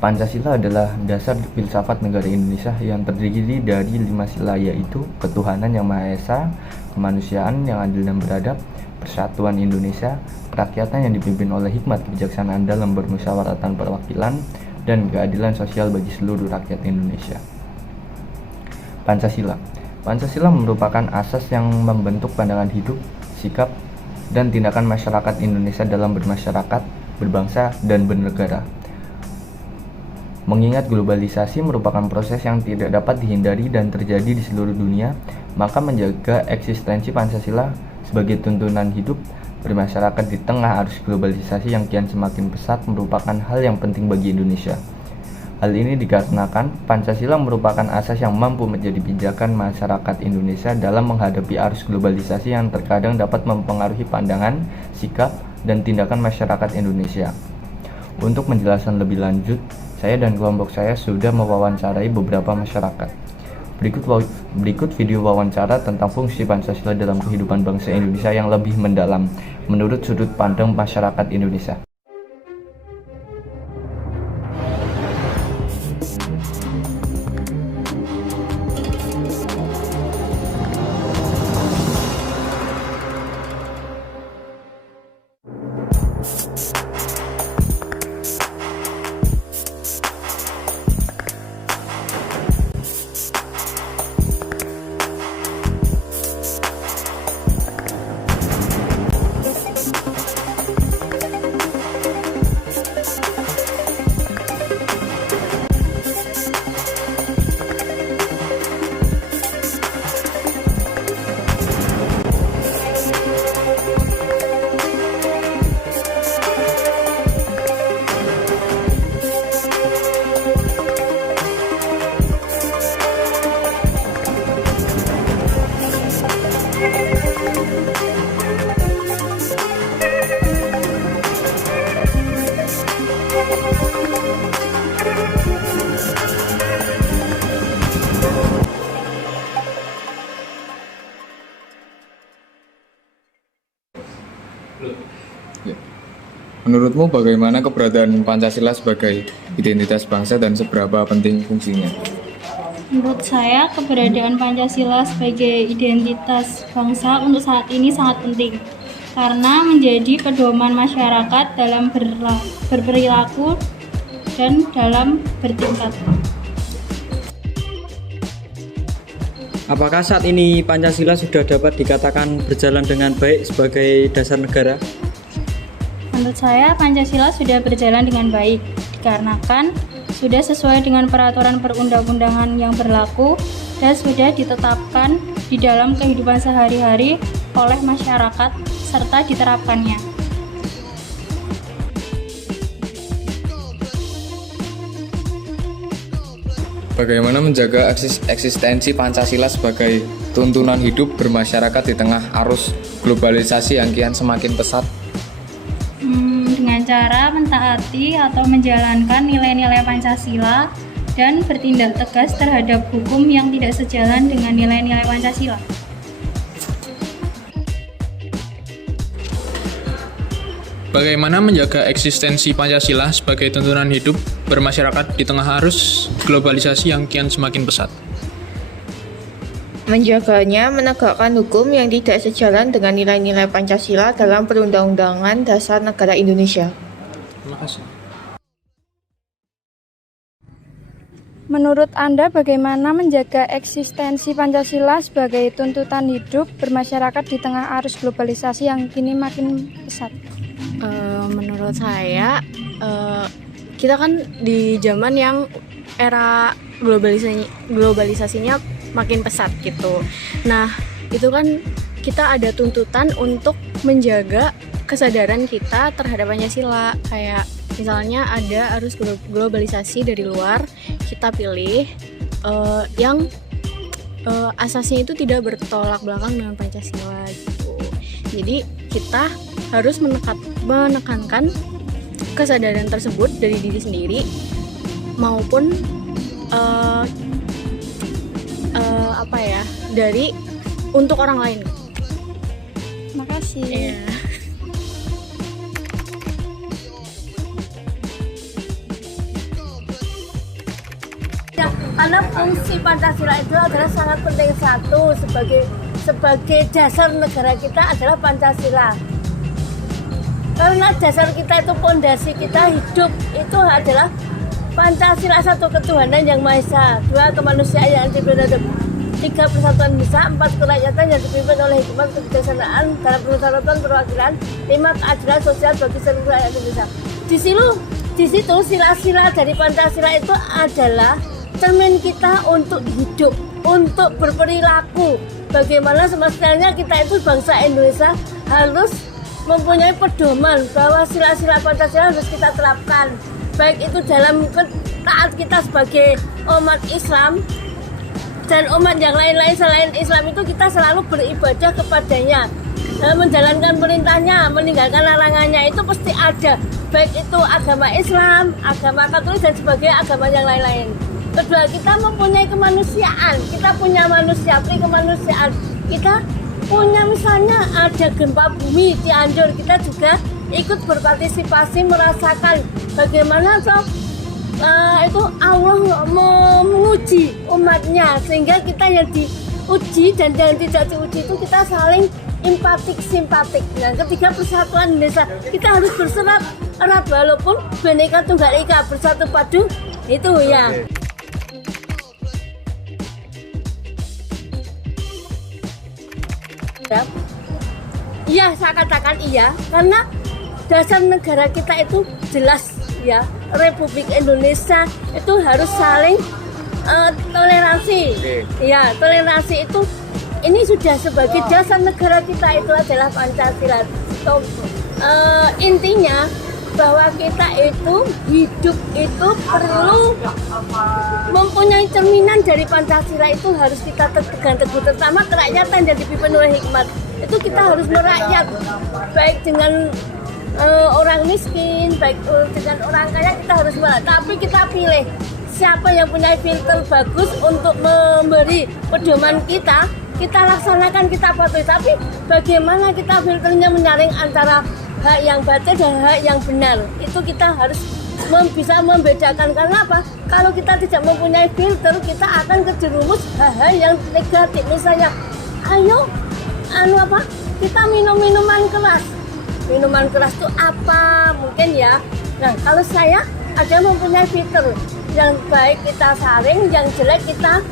Pancasila adalah dasar filsafat negara Indonesia yang terdiri dari 5 sila, yaitu ketuhanan yang Maha Esa, kemanusiaan yang adil dan beradab, persatuan Indonesia, kerakyatan yang dipimpin oleh hikmat kebijaksanaan dalam bermusyawaratan perwakilan, dan keadilan sosial bagi seluruh rakyat Indonesia. Pancasila merupakan asas yang membentuk pandangan hidup, sikap, dan tindakan masyarakat Indonesia dalam bermasyarakat, berbangsa, dan bernegara. Mengingat globalisasi merupakan proses yang tidak dapat dihindari dan terjadi di seluruh dunia, maka menjaga eksistensi Pancasila sebagai tuntunan hidup bermasyarakat di tengah arus globalisasi yang kian semakin pesat merupakan hal yang penting bagi Indonesia. Hal ini dikarenakan Pancasila merupakan asas yang mampu menjadi pijakan masyarakat Indonesia dalam menghadapi arus globalisasi yang terkadang dapat mempengaruhi pandangan, sikap, dan tindakan masyarakat Indonesia. Untuk menjelaskan lebih lanjut, saya dan kelompok saya sudah mewawancarai beberapa masyarakat. Berikut video wawancara tentang fungsi Pancasila dalam kehidupan bangsa Indonesia yang lebih mendalam menurut sudut pandang masyarakat Indonesia. Menurutmu bagaimana keberadaan Pancasila sebagai identitas bangsa dan seberapa penting fungsinya? Menurut saya, keberadaan Pancasila sebagai identitas bangsa untuk saat ini sangat penting karena menjadi pedoman masyarakat dalam berperilaku dan dalam bertingkat. Apakah saat ini Pancasila sudah dapat dikatakan berjalan dengan baik sebagai dasar negara? Menurut saya, Pancasila sudah berjalan dengan baik dikarenakan sudah sesuai dengan peraturan perundang-undangan yang berlaku dan sudah ditetapkan di dalam kehidupan sehari-hari oleh masyarakat serta diterapkannya. Bagaimana menjaga eksistensi Pancasila sebagai tuntunan hidup bermasyarakat di tengah arus globalisasi yang kian semakin pesat? Dengan cara mentaati atau menjalankan nilai-nilai Pancasila dan bertindak tegas terhadap hukum yang tidak sejalan dengan nilai-nilai Pancasila. Bagaimana menjaga eksistensi Pancasila sebagai tuntunan hidup bermasyarakat di tengah arus globalisasi yang kian semakin pesat? Menjaganya menegakkan hukum yang tidak sejalan dengan nilai-nilai Pancasila dalam Perundang-undangan Dasar Negara Indonesia. Terima kasih. Menurut Anda, bagaimana menjaga eksistensi Pancasila sebagai tuntutan hidup bermasyarakat di tengah arus globalisasi yang kini makin pesat? Menurut saya, kita kan di zaman yang era globalisasinya makin pesat gitu. Nah, itu kan kita ada tuntutan untuk menjaga kesadaran kita terhadap Pancasila. Kayak misalnya ada arus globalisasi dari luar, kita pilih yang asasnya itu tidak bertolak belakang dengan Pancasila gitu. Jadi kita harus menekankan kesadaran tersebut dari diri sendiri maupun dari untuk orang lain. Makasih. Yeah. Karena fungsi Pancasila itu adalah sangat penting. Satu, sebagai dasar negara kita adalah Pancasila. Karena dasar kita itu, pondasi kita hidup itu adalah Pancasila. Satu, ketuhanan yang Maha Esa. Dua, kemanusiaan yang adil. Tiga, persatuan bangsa. Empat, kerakyatan yang dipimpin oleh hikmat kebijaksanaan dalam permusyawaratan perwakilan. Lima, keadilan sosial bagi seluruh rakyat Indonesia. Di situ sila-sila dari Pancasila itu adalah cermin kita untuk hidup, untuk berperilaku. Bagaimana semestinya kita itu bangsa Indonesia harus mempunyai pedoman bahwa sila-sila Pancasila harus kita terapkan. Baik itu dalam taat kita sebagai umat Islam dan umat yang lain-lain selain Islam, itu kita selalu beribadah kepadanya. Dalam menjalankan perintahnya, meninggalkan larangannya, itu pasti ada. Baik itu agama Islam, agama Katolik, dan sebagai agama yang lain-lain. Kedua, kita mempunyai kemanusiaan. Kita punya manusia, kemanusiaan. Kita punya, misalnya ada gempa bumi Cianjur, kita juga ikut berpartisipasi merasakan bagaimana itu Allah menguji umatnya, sehingga kita yang diuji dan yang tidak diuji itu kita saling empatik, simpatik. Yang ketiga, persatuan Indonesia. Kita harus berserat erat walaupun Bhinneka Tunggal Ika, bersatu padu itu ya. Iya, saya katakan iya, karena dasar negara kita itu jelas ya. Republik Indonesia itu harus saling toleransi. Ya, toleransi itu ini sudah sebagai dasar negara kita, itu adalah Pancasila. Intinya bahwa kita itu hidup itu perlu mempunyai cerminan dari Pancasila, itu harus kita tegang teguh, terutama kerakyatan yang dipimpin oleh hikmat. Itu kita harus merakyat, baik dengan orang miskin, baik dengan orang kaya, kita harus merakyat. Tapi kita pilih siapa yang punya filter bagus untuk memberi pedoman kita laksanakan, kita patuhi. Tapi bagaimana kita filternya menyaring antara hak yang batil dan hak yang benar, itu kita harus bisa membedakan. Karena apa? Kalau kita tidak mempunyai filter, kita akan terjerumus hal-hal yang negatif. Misalnya, ayo kita minum minuman keras. Minuman keras itu apa? Mungkin ya. Nah, kalau saya ada mempunyai filter, yang baik kita saring, yang jelek kita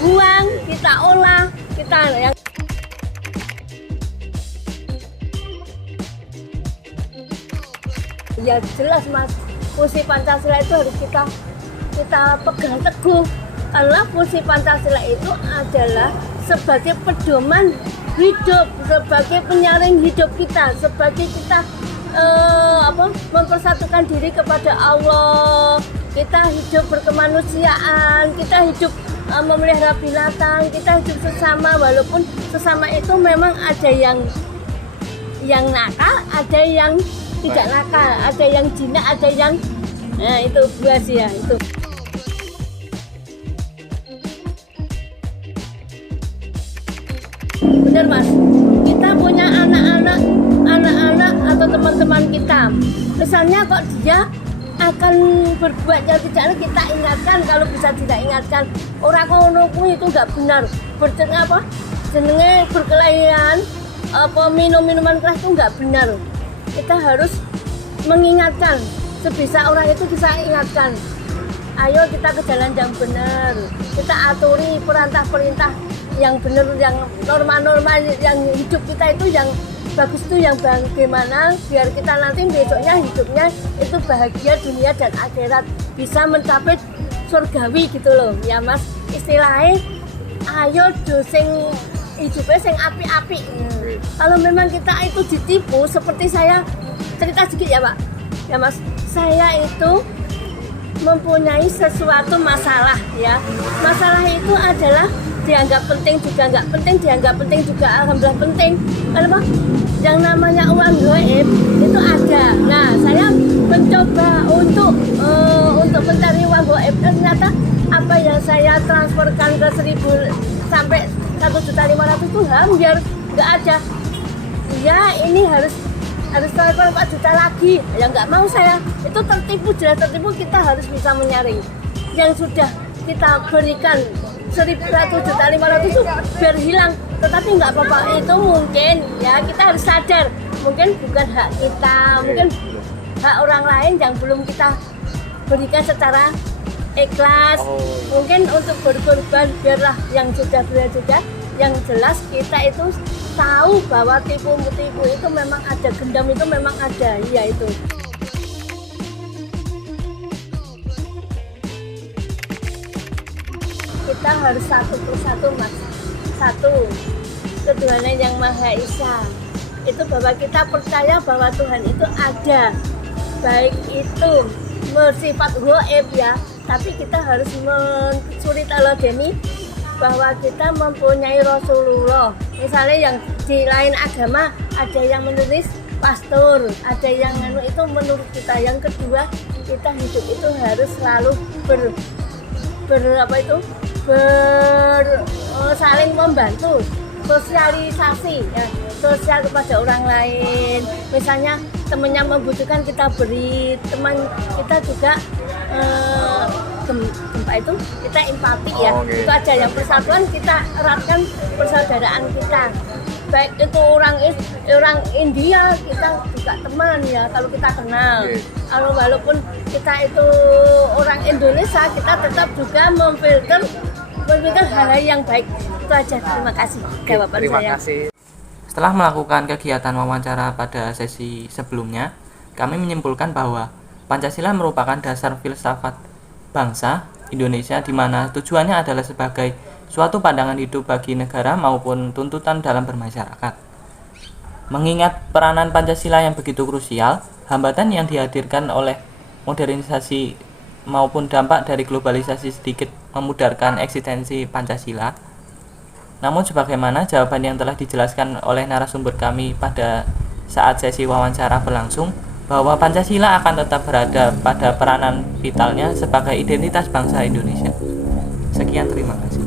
buang, kita olah, kita yang ya jelas Mas, fungsi Pancasila itu harus kita pegang teguh, karena fungsi Pancasila itu adalah sebagai pedoman hidup, sebagai penyaring hidup kita, sebagai kita mempersatukan diri kepada Allah, kita hidup berkemanusiaan, kita hidup memelihara binatang, kita hidup sesama, walaupun sesama itu memang ada yang nakal, ada yang tidak nakal, ada yang jinak, ada yang itu buas ya itu. Benar Mas, kita punya anak-anak atau teman-teman kita, misalnya kok dia akan berbuat yang tidak, kita ingatkan. Kalau bisa tidak ingatkan, orang kono itu nggak benar, jenenge berkelahian, minum minuman keras itu nggak benar. Kita harus mengingatkan, sebisa orang itu bisa ingatkan. Ayo kita ke jalan yang benar, kita aturi perintah-perintah yang benar, yang norma-norma yang hidup kita itu yang bagus, itu yang bagaimana biar kita nanti besoknya hidupnya itu bahagia dunia dan akhirat, bisa mencapai surgawi gitu loh ya Mas. Istilahnya ayo dosing hidupnya sing api-api. Kalau memang kita itu ditipu, seperti saya cerita sedikit ya Pak ya Mas, saya itu mempunyai sesuatu masalah ya. Masalah itu adalah dianggap penting juga nggak penting, dianggap penting juga alhamdulillah penting. Kenapa? Yang namanya uang gaib itu ada. Nah, saya mencoba untuk mencari uang gaib, dan ternyata apa yang saya transferkan ke 1.000 sampai 1.500.000 itu hampir nggak ada. Ya, ini harus transfer 4 juta lagi. Ya nggak mau saya. Itu tertipu, jelas tertipu. Kita harus bisa menyaring. Yang sudah kita berikan 1.500 biar hilang, tetapi nggak apa-apa, itu mungkin ya kita harus sadar, mungkin bukan hak kita, mungkin hak orang lain yang belum kita berikan secara ikhlas. Mungkin untuk berkorban biarlah yang sudah, yang jelas kita itu tahu bahwa tipu itu memang ada, gendam itu memang ada, ya itu. Kita harus satu persatu, Mas. Satu, ketuhanan yang Maha Esa. Itu bahwa kita percaya bahwa Tuhan itu ada. Baik itu bersifat gaib ya, tapi kita harus mencuri teladani bahwa kita mempunyai Rasulullah. Misalnya yang di lain agama ada yang menulis pastor, ada yang itu menurut kita. Yang kedua, kita hidup itu harus selalu saling membantu, sosialisasi ya, sosial kepada orang lain. Misalnya temannya membutuhkan, kita beri. Teman kita juga gempa itu kita empati ya. Itu aja yang persatuan, kita eratkan persaudaraan kita. Baik itu orang India, kita juga teman ya kalau kita kenal. Kalau walaupun kita itu orang Indonesia, kita tetap juga memfilter hal-hal yang baik. Itu aja, terima kasih jawaban saya. Setelah melakukan kegiatan wawancara pada sesi sebelumnya, kami menyimpulkan bahwa Pancasila merupakan dasar filsafat bangsa Indonesia, di mana tujuannya adalah sebagai suatu pandangan hidup bagi negara maupun tuntutan dalam bermasyarakat. Mengingat peranan Pancasila yang begitu krusial, hambatan yang dihadirkan oleh modernisasi maupun dampak dari globalisasi sedikit memudarkan eksistensi Pancasila. Namun sebagaimana jawaban yang telah dijelaskan oleh narasumber kami pada saat sesi wawancara berlangsung, bahwa Pancasila akan tetap berada pada peranan vitalnya sebagai identitas bangsa Indonesia. Sekian, terima kasih.